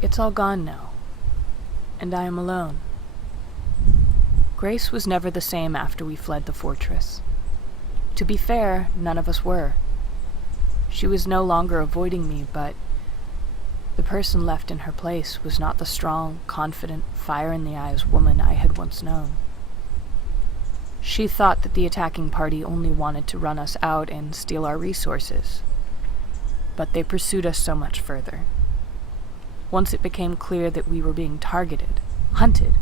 It's all gone now, and I am alone. Grace was never the same after we fled the fortress. To be fair, none of us were. She was no longer avoiding me, but the person left in her place was not the strong, confident, fire-in-the-eyes woman I had once known. She thought that the attacking party only wanted to run us out and steal our resources, but they pursued us so much further. Once it became clear that we were being targeted, hunted,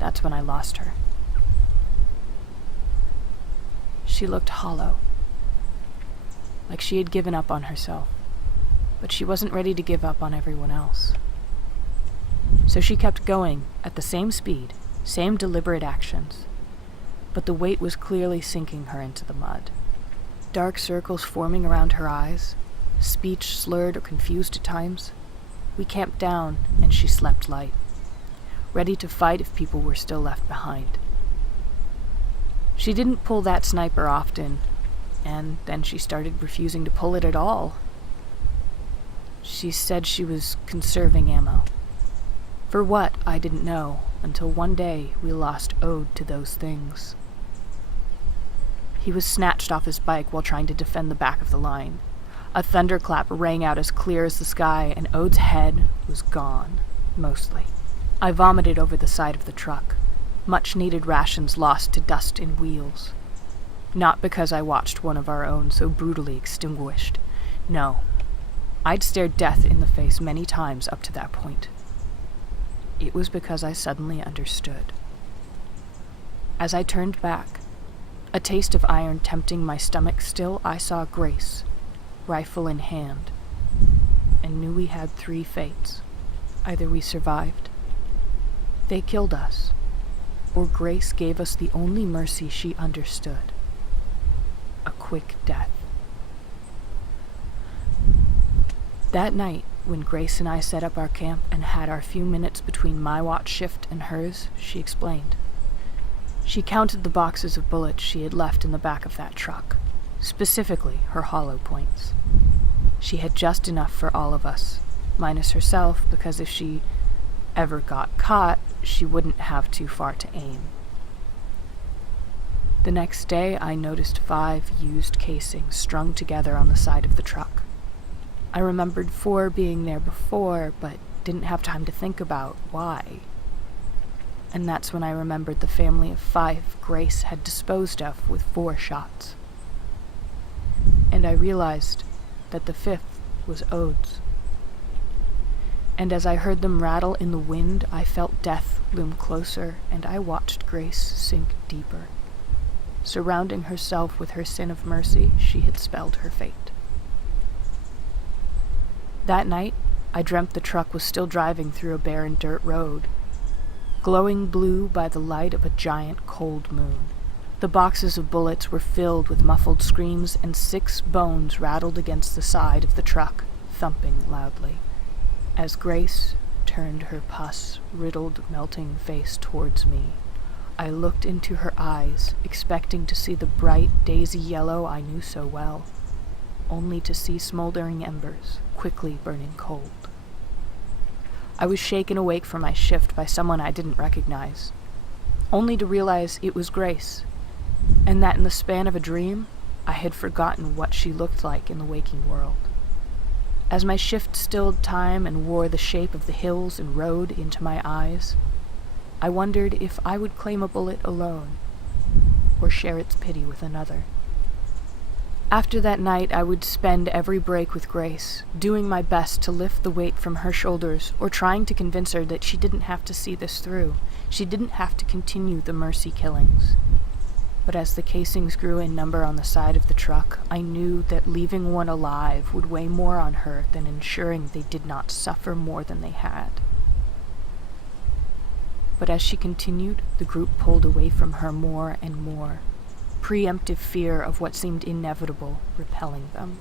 that's when I lost her. She looked hollow, like she had given up on herself, but she wasn't ready to give up on everyone else. So she kept going at the same speed, same deliberate actions, but the weight was clearly sinking her into the mud. Dark circles forming around her eyes, speech slurred or confused at times. We camped down, and she slept light, ready to fight if people were still left behind. She didn't pull that sniper often, and then she started refusing to pull it at all. She said she was conserving ammo. For what, I didn't know, until one day we lost Ode to those things. He was snatched off his bike while trying to defend the back of the line. A thunderclap rang out as clear as the sky, and Ode's head was gone, mostly. I vomited over the side of the truck, much-needed rations lost to dust in wheels. Not because I watched one of our own so brutally extinguished. No. I'd stared death in the face many times up to that point. It was because I suddenly understood. As I turned back, a taste of iron tempting my stomach still, I saw Grace, rifle in hand, and knew we had 3 fates. Either we survived, they killed us, or Grace gave us the only mercy she understood: a quick death. That night, when Grace and I set up our camp and had our few minutes between my watch shift and hers, she explained. She counted the boxes of bullets she had left in the back of that truck, specifically her hollow points. She had just enough for all of us, minus herself, because if she ever got caught, she wouldn't have too far to aim. The next day, I noticed 5 used casings strung together on the side of the truck. I remembered 4 being there before, but didn't have time to think about why. And that's when I remembered the family of 5 Grace had disposed of with 4 shots. And I realized that the 5th was Ode's. And as I heard them rattle in the wind, I felt death loom closer, and I watched Grace sink deeper. Surrounding herself with her sin of mercy, she had spelled her fate. That night, I dreamt the truck was still driving through a barren dirt road, glowing blue by the light of a giant cold moon. The boxes of bullets were filled with muffled screams, and 6 bones rattled against the side of the truck, thumping loudly. As Grace turned her pus-riddled, melting face towards me, I looked into her eyes, expecting to see the bright daisy yellow I knew so well, only to see smoldering embers, quickly burning cold. I was shaken awake from my shift by someone I didn't recognize, only to realize it was Grace, and that in the span of a dream, I had forgotten what she looked like in the waking world. As my shift stilled time and wore the shape of the hills and road into my eyes, I wondered if I would claim a bullet alone, or share its pity with another. After that night, I would spend every break with Grace, doing my best to lift the weight from her shoulders, or trying to convince her that she didn't have to see this through. She didn't have to continue the mercy killings. But as the casings grew in number on the side of the truck, I knew that leaving one alive would weigh more on her than ensuring they did not suffer more than they had. But as she continued, the group pulled away from her more and more, preemptive fear of what seemed inevitable repelling them.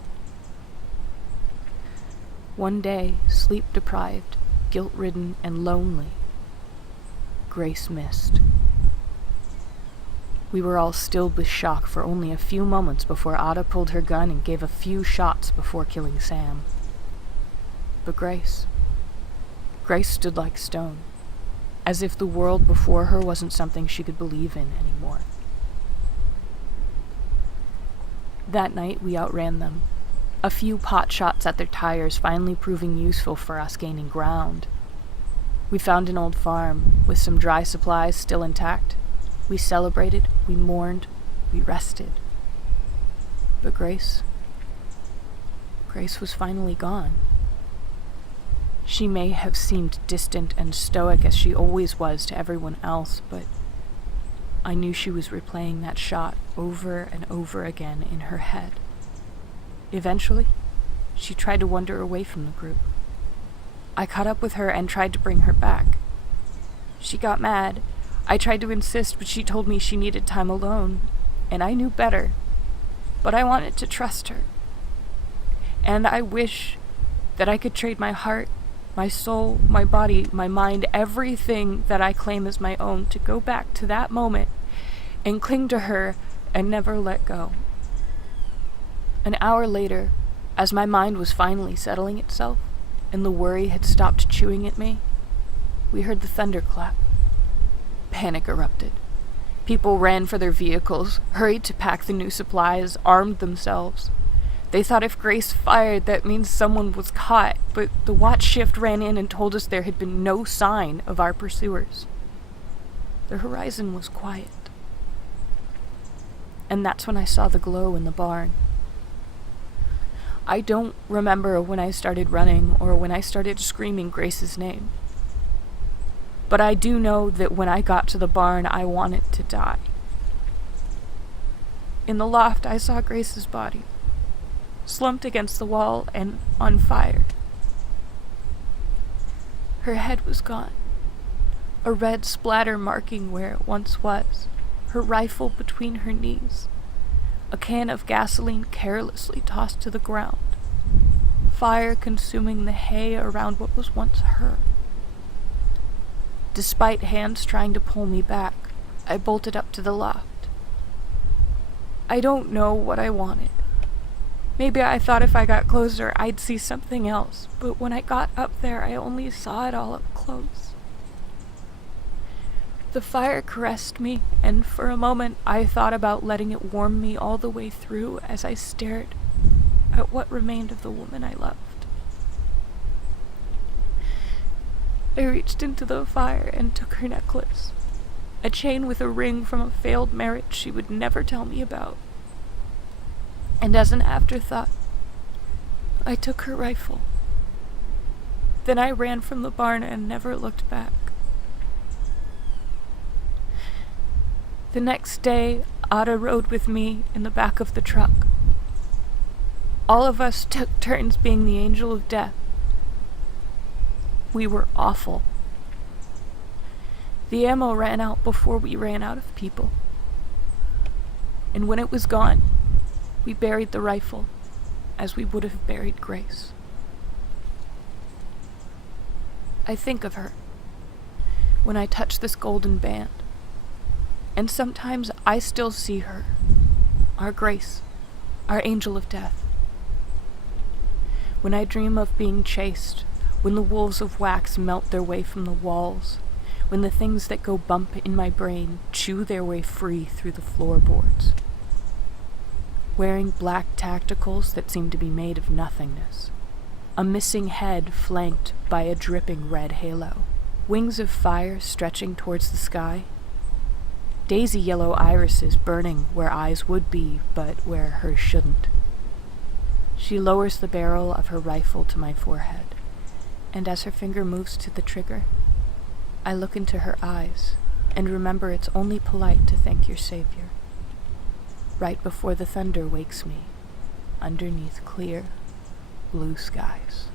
One day, sleep-deprived, guilt-ridden, and lonely, Grace missed. We were all stilled with shock for only a few moments before Ada pulled her gun and gave a few shots before killing Sam. But Grace, Grace stood like stone, as if the world before her wasn't something she could believe in anymore. That night we outran them, a few pot shots at their tires finally proving useful for us gaining ground. We found an old farm, with some dry supplies still intact. We celebrated, we mourned, we rested. But Grace was finally gone. She may have seemed distant and stoic as she always was to everyone else, but I knew she was replaying that shot over and over again in her head. Eventually, she tried to wander away from the group. I caught up with her and tried to bring her back. She got mad. I tried to insist, but she told me she needed time alone, and I knew better. But I wanted to trust her. And I wish that I could trade my heart, my soul, my body, my mind, everything that I claim as my own to go back to that moment and cling to her and never let go. An hour later, as my mind was finally settling itself and the worry had stopped chewing at me, we heard the thunderclap. Panic erupted. People ran for their vehicles, hurried to pack the new supplies, armed themselves. They thought if Grace fired, that means someone was caught, but the watch shift ran in and told us there had been no sign of our pursuers. The horizon was quiet. And that's when I saw the glow in the barn. I don't remember when I started running or when I started screaming Grace's name. But I do know that when I got to the barn, I wanted to die. In the loft, I saw Grace's body, slumped against the wall and on fire. Her head was gone, a red splatter marking where it once was, her rifle between her knees, a can of gasoline carelessly tossed to the ground, fire consuming the hay around what was once her. Despite hands trying to pull me back, I bolted up to the loft. I don't know what I wanted. Maybe I thought if I got closer, I'd see something else, but when I got up there, I only saw it all up close. The fire caressed me, and for a moment, I thought about letting it warm me all the way through as I stared at what remained of the woman I loved. I reached into the fire and took her necklace, a chain with a ring from a failed marriage she would never tell me about. And as an afterthought, I took her rifle. Then I ran from the barn and never looked back. The next day, Ada rode with me in the back of the truck. All of us took turns being the angel of death. We were awful. The ammo ran out before we ran out of people. And when it was gone, we buried the rifle as we would have buried Grace. I think of her when I touch this golden band, and sometimes I still see her, our Grace, our angel of death. When I dream of being chased, when the wolves of wax melt their way from the walls, when the things that go bump in my brain chew their way free through the floorboards. Wearing black tacticals that seem to be made of nothingness, a missing head flanked by a dripping red halo, wings of fire stretching towards the sky, daisy yellow irises burning where eyes would be, but where hers shouldn't. She lowers the barrel of her rifle to my forehead, and as her finger moves to the trigger, I look into her eyes and remember it's only polite to thank your savior. Right before the thunder wakes me, underneath clear, blue skies.